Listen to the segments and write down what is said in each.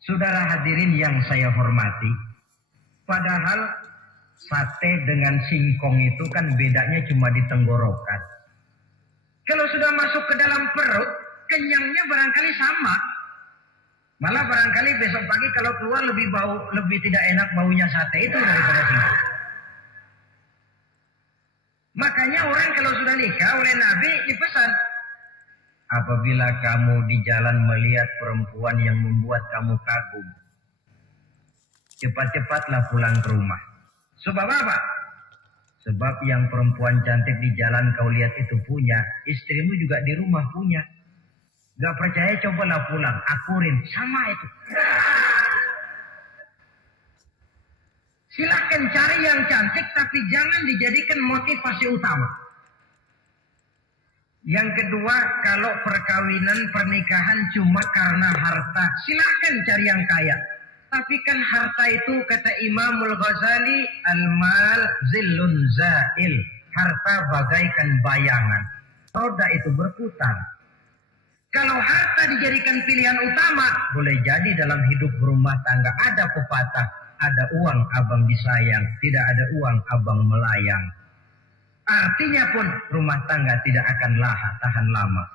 Saudara hadirin yang saya hormati, padahal sate dengan singkong itu kan bedanya cuma di tenggorokan. Kalau sudah masuk ke dalam perut, kenyangnya barangkali sama. Malah barangkali besok pagi kalau keluar lebih tidak enak baunya sate itu daripada singkong. Makanya orang kalau sudah nikah oleh Nabi dipesan, apabila kamu di jalan melihat perempuan yang membuat kamu kagum, cepat-cepatlah pulang ke rumah. Sebab apa? Sebab yang perempuan cantik di jalan kau lihat itu punya, istrimu juga di rumah punya. Gak percaya cobalah pulang, akurin, sama itu. Silahkan cari yang cantik tapi jangan dijadikan motivasi utama. Yang kedua, kalau perkawinan pernikahan cuma karena harta, silahkan cari yang kaya. Tapi kan harta itu kata Imamul Ghazali, al-mal zillun zail. Harta bagaikan bayangan. Roda itu berputar. Kalau harta dijadikan pilihan utama, boleh jadi dalam hidup berumah tangga ada pepatah, ada uang abang disayang, tidak ada uang abang melayang. Artinya pun rumah tangga tidak akan tahan lama.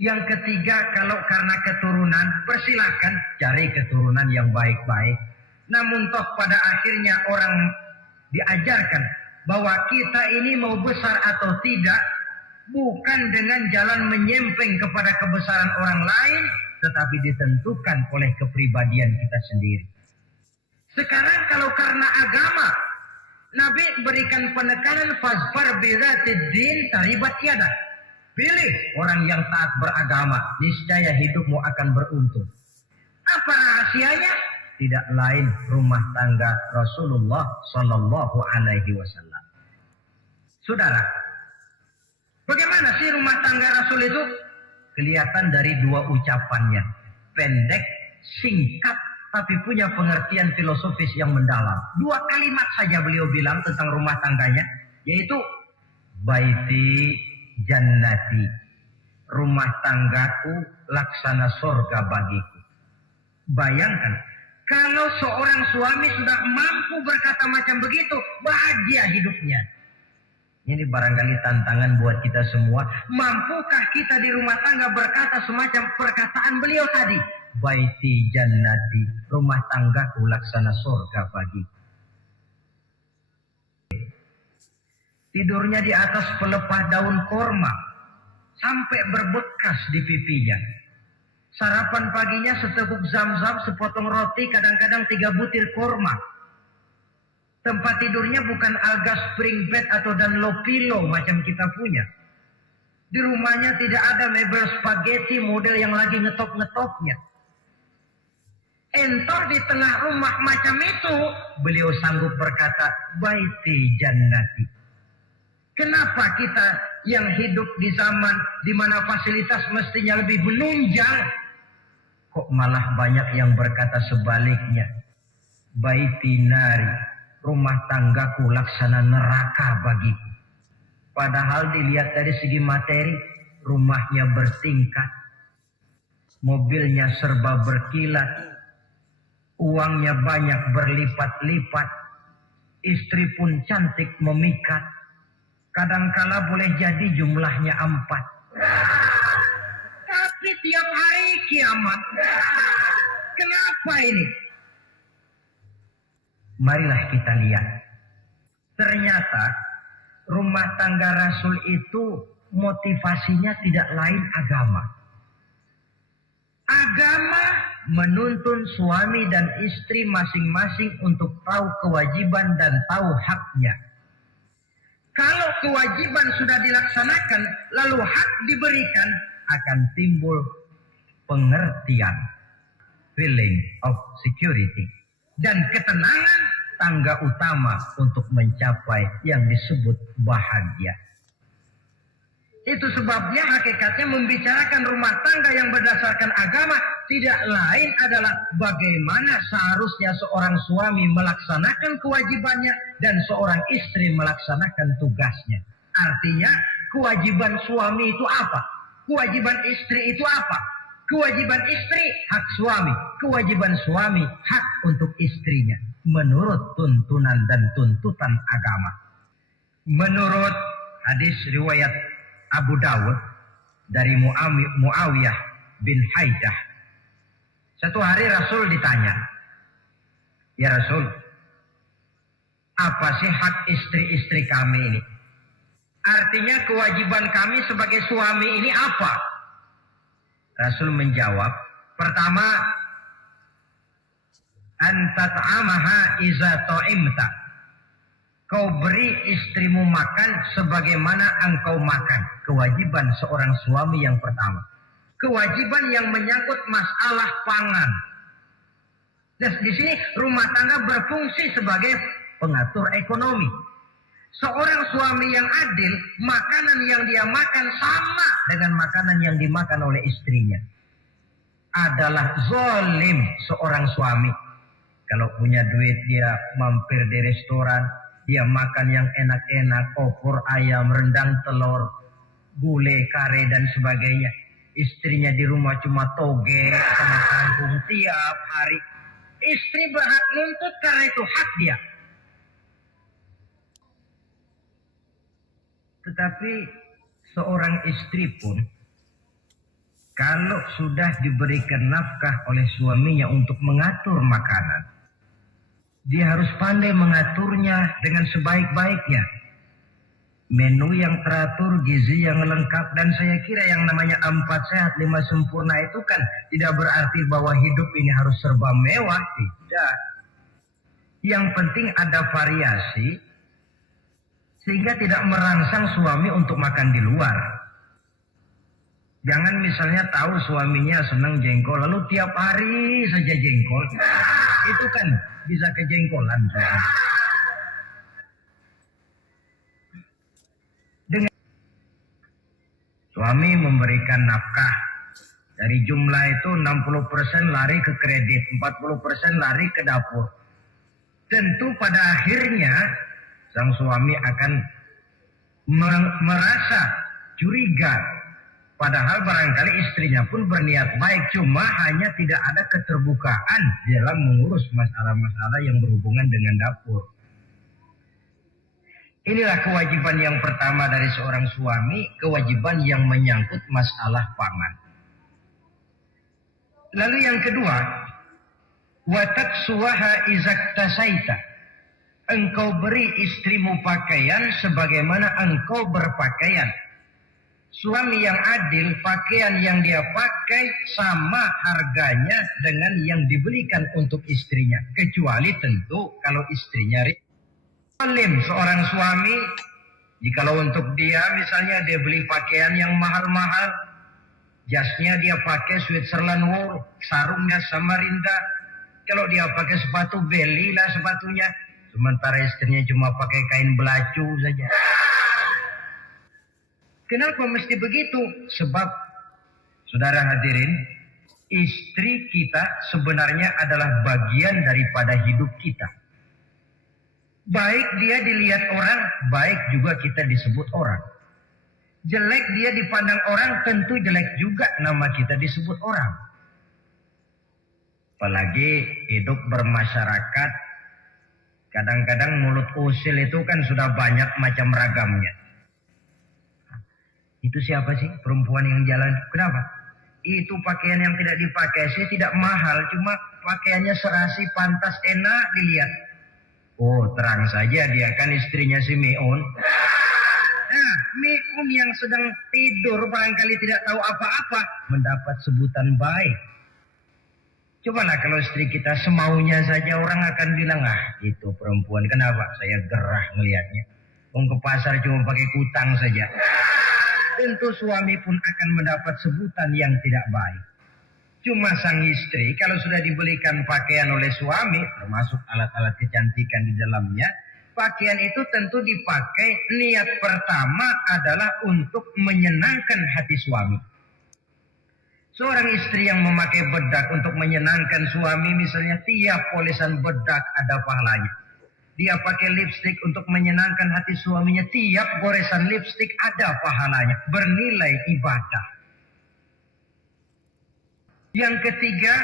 Yang ketiga, kalau karena keturunan, persilahkan cari keturunan yang baik-baik. Namun toh pada akhirnya orang diajarkan bahwa kita ini mau besar atau tidak, bukan dengan jalan menyempeng kepada kebesaran orang lain, tetapi ditentukan oleh kepribadian kita sendiri. Sekarang kalau karena agama, Nabi berikan penekanan fasfar bizatid din taribat yadak. Pilih orang yang taat beragama, niscaya hidupmu akan beruntung. Apa rahasianya? Tidak lain rumah tangga Rasulullah Sallallahu Alaihi Wasallam. Saudara, bagaimana sih rumah tangga Rasul itu? Kelihatan dari dua ucapannya, pendek, singkat, tapi punya pengertian filosofis yang mendalam. Dua kalimat saja beliau bilang tentang rumah tangganya, yaitu baiti jannati, rumah tanggaku laksana surga bagiku. Bayangkan, kalau seorang suami sudah mampu berkata macam begitu, bahagia hidupnya. Ini barangkali tantangan buat kita semua. Mampukah kita di rumah tangga berkata semacam perkataan beliau tadi? Baiti jannati, rumah tanggaku laksana surga bagiku. Tidurnya di atas pelepah daun korma sampai berbekas di pipinya. Sarapan paginya seteguk zam-zam, sepotong roti, kadang-kadang 3 butir korma. Tempat tidurnya bukan alga spring bed atau Dunlop pillow macam kita punya. Di rumahnya tidak ada mebel spaghetti model yang lagi ngetop-ngetopnya. Entor di tengah rumah macam itu, beliau sanggup berkata, baiti jannati. Kenapa kita yang hidup di zaman di mana fasilitas mestinya lebih menunjang, kok malah banyak yang berkata sebaliknya? Baiti nari, rumah tanggaku laksana neraka bagiku. Padahal dilihat dari segi materi, rumahnya bertingkat, mobilnya serba berkilat, uangnya banyak berlipat-lipat, istri pun cantik memikat. Kadangkala boleh jadi jumlahnya 4. Tapi tiap hari kiamat. Kenapa ini? Marilah kita lihat. Ternyata rumah tangga Rasul itu motivasinya tidak lain agama. Agama menuntun suami dan istri masing-masing untuk tahu kewajiban dan tahu haknya. Kalau kewajiban sudah dilaksanakan, lalu hak diberikan, akan timbul pengertian, feeling of security, dan ketenangan tangga utama untuk mencapai yang disebut bahagia. Itu sebabnya hakikatnya membicarakan rumah tangga yang berdasarkan agama tidak lain adalah bagaimana seharusnya seorang suami melaksanakan kewajibannya dan seorang istri melaksanakan tugasnya. Artinya kewajiban suami itu apa? Kewajiban istri itu apa? Kewajiban istri, hak suami. Kewajiban suami, hak untuk istrinya. Menurut tuntunan dan tuntutan agama. Menurut hadis riwayat Abu Dawud dari Muawiyah bin Haidah. Satu hari Rasul ditanya, "Ya Rasul, apa sih hak istri-istri kami ini? Artinya kewajiban kami sebagai suami ini apa?" Rasul menjawab, pertama, anta ta'amaha iza ta'imta. Kau beri istrimu makan sebagaimana engkau makan. Kewajiban seorang suami yang pertama. Kewajiban yang menyangkut masalah pangan. Dan di sini rumah tangga berfungsi sebagai pengatur ekonomi. Seorang suami yang adil, makanan yang dia makan sama dengan makanan yang dimakan oleh istrinya. Adalah zalim seorang suami. Kalau punya duit dia mampir di restoran, dia makan yang enak-enak, opor ayam, rendang telur, gulai, kare dan sebagainya. Istrinya di rumah cuma toge sama kangkung tiap hari. Istri berhak nuntut karena itu hak dia. Tetapi seorang istri pun kalau sudah diberikan nafkah oleh suaminya untuk mengatur makanan, dia harus pandai mengaturnya dengan sebaik-baiknya. Menu yang teratur, gizi yang lengkap, dan saya kira yang namanya 4 sehat 5 sempurna itu kan tidak berarti bahwa hidup ini harus serba mewah, tidak. Yang penting ada variasi sehingga tidak merangsang suami untuk makan di luar. Jangan misalnya tahu suaminya senang jengkol lalu tiap hari saja jengkol. Itu kan bisa kejengkolan. Dengan suami memberikan nafkah, dari jumlah itu 60% lari ke kredit, 40% lari ke dapur. Tentu pada akhirnya sang suami akan merasa curiga. Padahal barangkali istrinya pun berniat baik, cuma hanya tidak ada keterbukaan dalam mengurus masalah-masalah yang berhubungan dengan dapur. Inilah kewajiban yang pertama dari seorang suami, kewajiban yang menyangkut masalah pangan. Lalu yang kedua, wa taksuwaha izaktasaita. Engkau beri istrimu pakaian sebagaimana engkau berpakaian. Suami yang adil, pakaian yang dia pakai sama harganya dengan yang dibelikan untuk istrinya. Kecuali tentu kalau istrinya zalim seorang suami, jikalau untuk dia misalnya dia beli pakaian yang mahal-mahal, jasnya dia pakai Switzerland wool, sarungnya Samarinda. Kalau dia pakai sepatu, belilah sepatunya. Sementara istrinya cuma pakai kain belacu saja. Kenapa mesti begitu? Sebab, saudara hadirin, istri kita sebenarnya adalah bagian daripada hidup kita. Baik dia dilihat orang, baik juga kita disebut orang. Jelek dia dipandang orang, tentu jelek juga nama kita disebut orang. Apalagi hidup bermasyarakat, kadang-kadang mulut usil itu kan sudah banyak macam ragamnya. Itu siapa sih perempuan yang jalan? Kenapa? Itu pakaian yang tidak dipakai sih tidak mahal, cuma pakaiannya serasi, pantas, enak dilihat. Oh, terang saja dia kan istrinya si Miun. Nah, Miun yang sedang tidur barangkali tidak tahu apa-apa mendapat sebutan baik. Cobalah kalau istri kita semaunya saja, orang akan bilang, ah itu perempuan, kenapa? Saya gerah melihatnya. Mau ke pasar cuma pakai kutang saja. Tentu suami pun akan mendapat sebutan yang tidak baik. Cuma sang istri kalau sudah dibelikan pakaian oleh suami, termasuk alat-alat kecantikan di dalamnya, pakaian itu tentu dipakai niat pertama adalah untuk menyenangkan hati suami. Seorang istri yang memakai bedak untuk menyenangkan suami, misalnya tiap polesan bedak ada pahalanya. Dia pakai lipstik untuk menyenangkan hati suaminya, tiap goresan lipstik ada pahalanya, bernilai ibadah. Yang ketiga,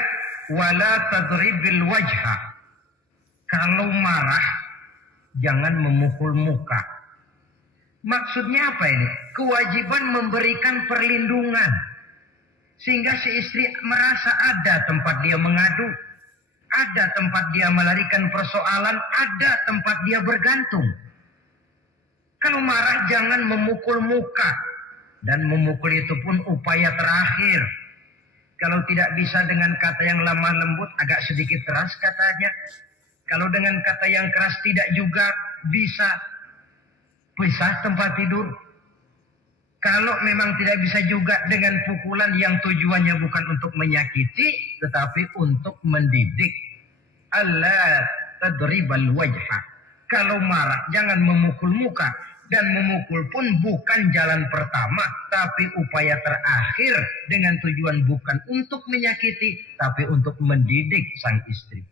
wala tadribil wajha. Kalau marah, jangan memukul muka. Maksudnya apa ini? Kewajiban memberikan perlindungan. Sehingga si istri merasa ada tempat dia mengadu, ada tempat dia melarikan persoalan, ada tempat dia bergantung. Kalau marah jangan memukul muka. Dan memukul itu pun upaya terakhir. Kalau tidak bisa dengan kata yang lemah lembut, agak sedikit keras katanya. Kalau dengan kata yang keras tidak juga bisa pisah tempat tidur. Kalau memang tidak bisa juga dengan pukulan yang tujuannya bukan untuk menyakiti, tetapi untuk mendidik. Allah tadribal wajha. Kalau marah jangan memukul muka. Dan memukul pun bukan jalan pertama, tapi upaya terakhir dengan tujuan bukan untuk menyakiti, tapi untuk mendidik sang istri.